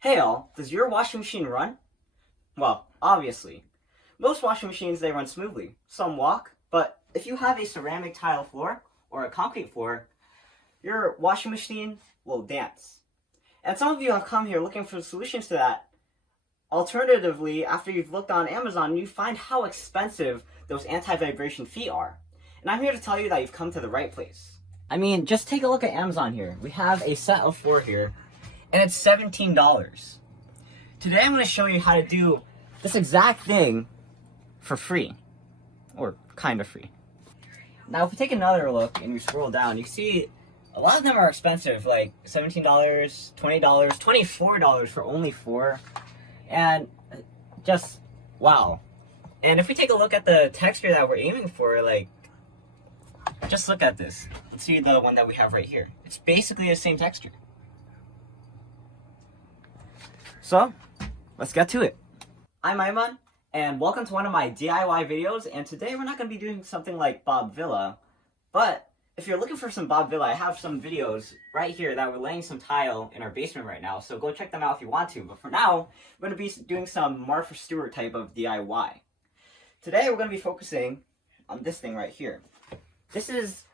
Hey all, does your washing machine run? Well, obviously. Most washing machines, they run smoothly. Some walk, but if you have a ceramic tile floor or a concrete floor, your washing machine will dance. And some of you have come here looking for solutions to that. Alternatively, after you've looked on Amazon, you find how expensive those anti-vibration feet are. And I'm here to tell you that you've come to the right place. I mean, just take a look at Amazon here. We have a set of 4 here, and it's $17. Today I'm going to show you how to do this exact thing for free, or kind of free. Now if we take another look and you scroll down, you can see a lot of them are expensive, like $17, $20, $24 for only 4, and just wow. And if we take a look at the texture that we're aiming for, like, just look at this. Let's see the one that we have right here. It's basically the same texture. So, let's get to it. I'm EyeOnAiman, and welcome to one of my DIY videos, and today we're not going to be doing something like Bob Villa, but if you're looking for some Bob Villa, I have some videos right here that we're laying some tile in our basement right now, so go check them out if you want to. But for now, we're going to be doing some Martha Stewart type of DIY. Today we're going to be focusing on this thing right here. This is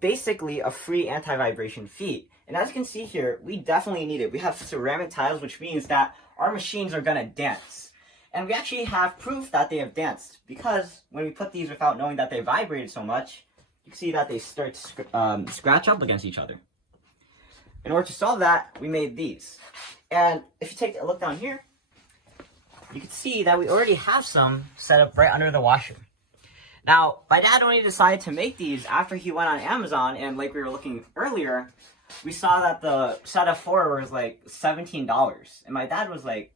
basically a free anti-vibration feet. And as you can see here, we definitely need it. We have ceramic tiles, which means that our machines are going to dance. And we actually have proof that they have danced, because when we put these without knowing that they vibrated so much, you can see that they start to scratch up against each other. In order to solve that, we made these. And if you take a look down here, you can see that we already have some set up right under the washer. Now, my dad only decided to make these after he went on Amazon, and like we were looking earlier, we saw that the set of 4 was like $17. And my dad was like,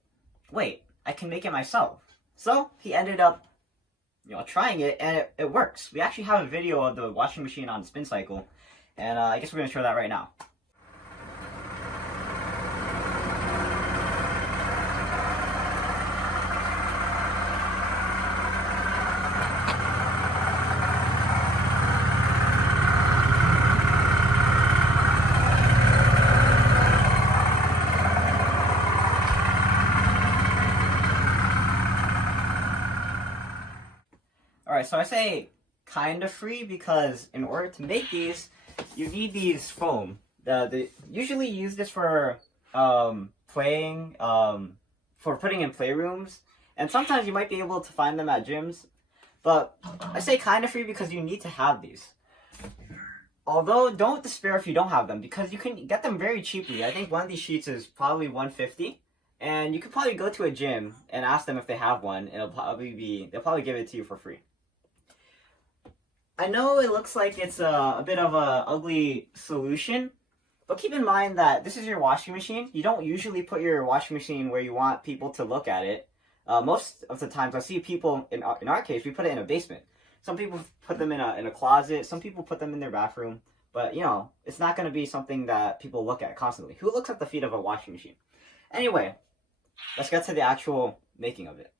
wait, I can make it myself. So he ended up, trying it, and it works. We actually have a video of the washing machine on spin cycle, and I guess we're going to show that right now. Alright, so I say kind of free because in order to make these, you need these foam. They usually use this for playing, for putting in playrooms, and sometimes you might be able to find them at gyms, but I say kind of free because you need to have these. Although, don't despair if you don't have them, because you can get them very cheaply. I think one of these sheets is probably $150. And you could probably go to a gym and ask them if they have one, and they'll probably give it to you for free. I know it looks like it's a bit of a ugly solution, but keep in mind that this is your washing machine. You don't usually put your washing machine where you want people to look at it. Most of the times I see people, in our case, we put it in a basement. Some people put them in a closet, some people put them in their bathroom, but it's not going to be something that people look at constantly. Who looks at the feet of a washing machine? Anyway, let's get to the actual making of it.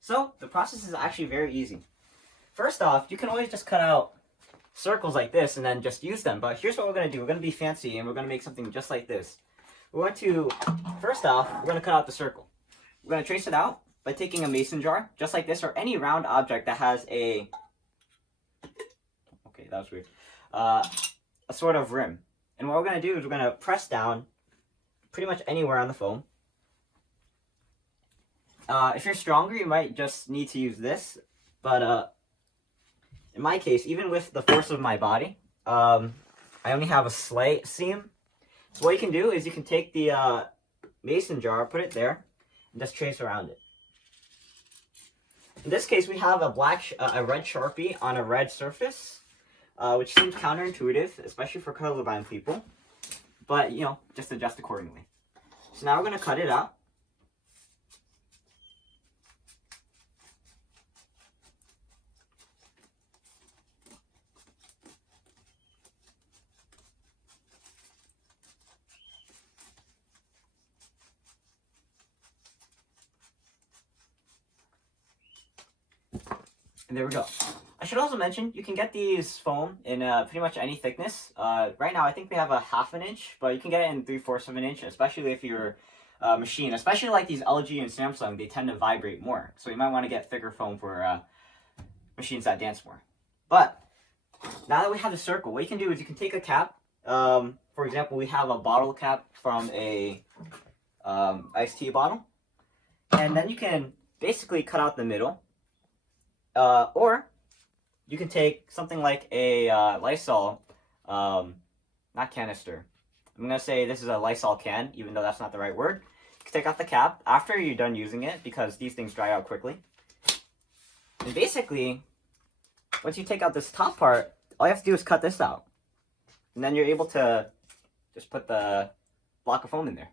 So, the process is actually very easy. First off, you can always just cut out circles like this and then just use them. But here's what we're going to do. We're going to be fancy and we're going to make something just like this. First off, we're going to cut out the circle. We're going to trace it out by taking a mason jar, just like this, or any round object that has a... Okay, that was weird. A sort of rim. And what we're going to do is we're going to press down pretty much anywhere on the foam. If you're stronger, you might just need to use this. But in my case, even with the force of my body, I only have a slight seam. So what you can do is you can take the mason jar, put it there, and just trace around it. In this case, we have a red Sharpie on a red surface, which seems counterintuitive, especially for colorblind people. But, just adjust accordingly. So now we're going to cut it out. And there we go. I should also mention, you can get these foam in pretty much any thickness. Right now, I think we have a 1/2 inch, but you can get it in 3/4 of an inch, especially if you're machine, especially like these LG and Samsung, they tend to vibrate more. So you might want to get thicker foam for machines that dance more. But now that we have the circle, what you can do is you can take a cap. For example, we have a bottle cap from a iced tea bottle, and then you can basically cut out the middle, or you can take something like a Lysol, not canister. I'm gonna say this is a Lysol can, even though that's not the right word. You can take out the cap after you're done using it, because these things dry out quickly. And basically, once you take out this top part, all you have to do is cut this out. And then you're able to just put the block of foam in there.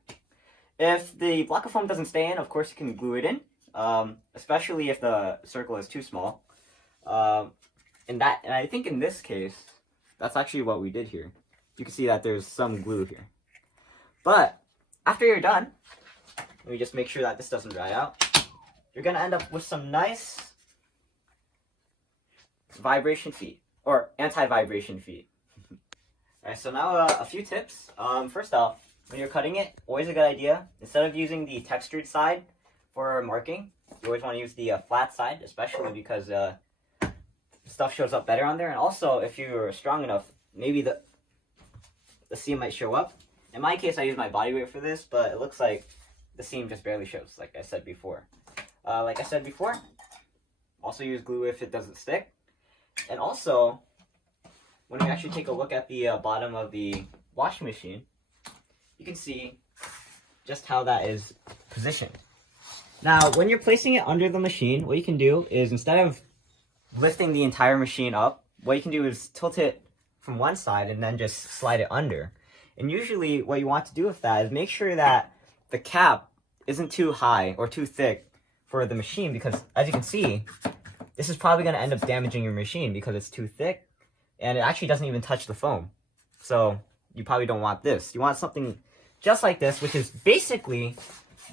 If the block of foam doesn't stay in, of course you can glue it in, especially if the circle is too small. And I think in this case, that's actually what we did here. You can see that there's some glue here. But after you're done, let me just make sure that this doesn't dry out. You're gonna end up with some nice vibration feet, or anti-vibration feet. Alright, so now a few tips. First off, when you're cutting it, always a good idea, instead of using the textured side for marking, you always want to use the flat side, especially because stuff shows up better on there. And also, if you're strong enough, maybe the seam might show up. In my case, I use my body weight for this, but it looks like the seam just barely shows, like I said before. Also use glue if it doesn't stick. And also, when you actually take a look at the bottom of the washing machine, you can see just how that is positioned. Now, when you're placing it under the machine, what you can do is, instead of lifting the entire machine up, what you can do is tilt it from one side and then just slide it under. And usually what you want to do with that is make sure that the cap isn't too high or too thick for the machine, because as you can see, this is probably going to end up damaging your machine because it's too thick and it actually doesn't even touch the foam. So you probably don't want this. You want something just like this, which is basically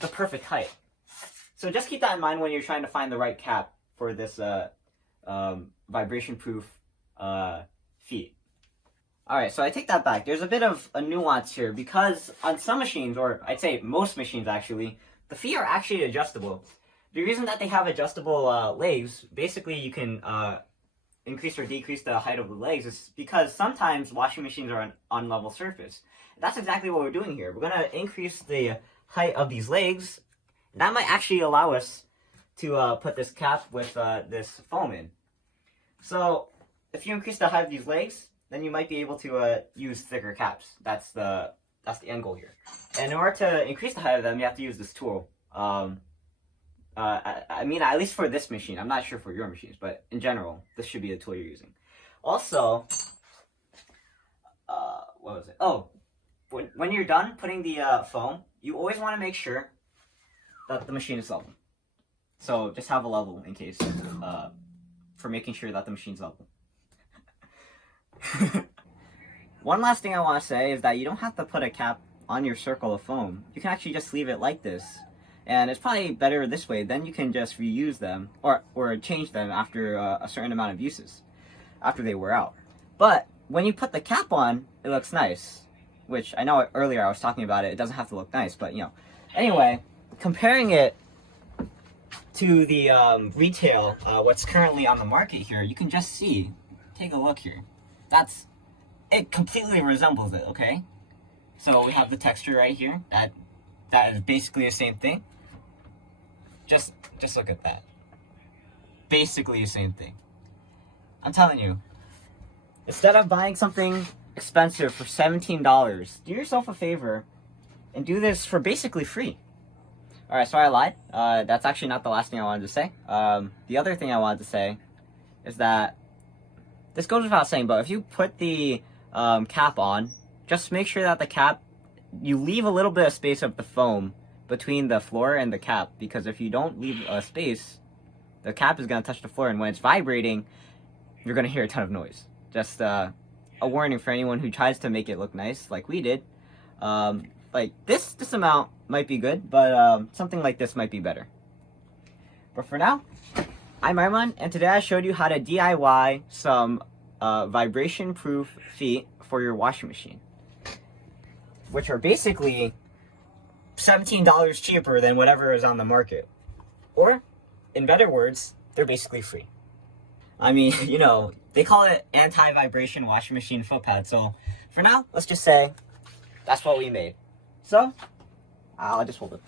the perfect height. So just keep that in mind when you're trying to find the right cap for this vibration-proof feet. Alright, so I take that back. There's a bit of a nuance here, because on some machines, or I'd say most machines actually, the feet are actually adjustable. The reason that they have adjustable legs, basically you can increase or decrease the height of the legs, is because sometimes washing machines are on level surface. That's exactly what we're doing here. We're going to increase the height of these legs. That might actually allow us to put this cap with this foam in. So if you increase the height of these legs, then you might be able to use thicker caps. That's the end goal here. And in order to increase the height of them, you have to use this tool. I mean, at least for this machine. I'm not sure for your machines, but in general, this should be the tool you're using. Also, what was it? Oh, when you're done putting the foam, you always want to make sure that the machine is level. So just have a level in case, for making sure that the machine's level. One last thing I want to say is that you don't have to put a cap on your circle of foam. You can actually just leave it like this. And it's probably better this way. Then you can just reuse them or change them after a certain amount of uses, after they wear out. But when you put the cap on, it looks nice. Which I know earlier I was talking about it. It doesn't have to look nice, but you know. Anyway, comparing it to the retail, what's currently on the market here, you can just see. Take a look here. It completely resembles it. Okay. So we have the texture right here. That is basically the same thing. Just look at that. Basically the same thing. I'm telling you, instead of buying something expensive for $17, do yourself a favor and do this for basically free. Alright, sorry I lied. That's actually not the last thing I wanted to say. The other thing I wanted to say is that this goes without saying, but if you put the cap on, just make sure that the cap, you leave a little bit of space of the foam between the floor and the cap, because if you don't leave a space, the cap is going to touch the floor, and when it's vibrating, you're going to hear a ton of noise. Just a warning for anyone who tries to make it look nice, like we did. Like this amount might be good, but something like this might be better. But for now, I'm EyeOnAiman, and today I showed you how to DIY some vibration-proof feet for your washing machine, which are basically $17 cheaper than whatever is on the market. Or, in better words, they're basically free. I mean, you know, they call it anti-vibration washing machine foot pad. So for now, let's just say that's what we made. So, I'll just hold it.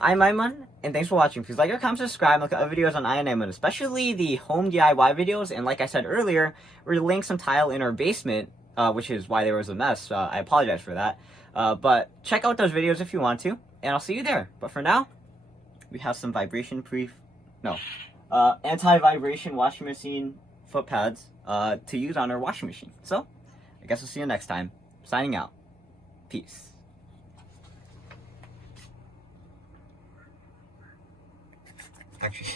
I'm EyeOnAiman, and thanks for watching. Please like, comment, subscribe, look at other videos on EyeOnAiman, especially the home DIY videos. And like I said earlier, we're laying some tile in our basement, which is why there was a mess. I apologize for that. But check out those videos if you want to, and I'll see you there. But for now, we have some anti-vibration washing machine foot pads to use on our washing machine. So, I guess we'll see you next time. Signing out. Peace. Actually...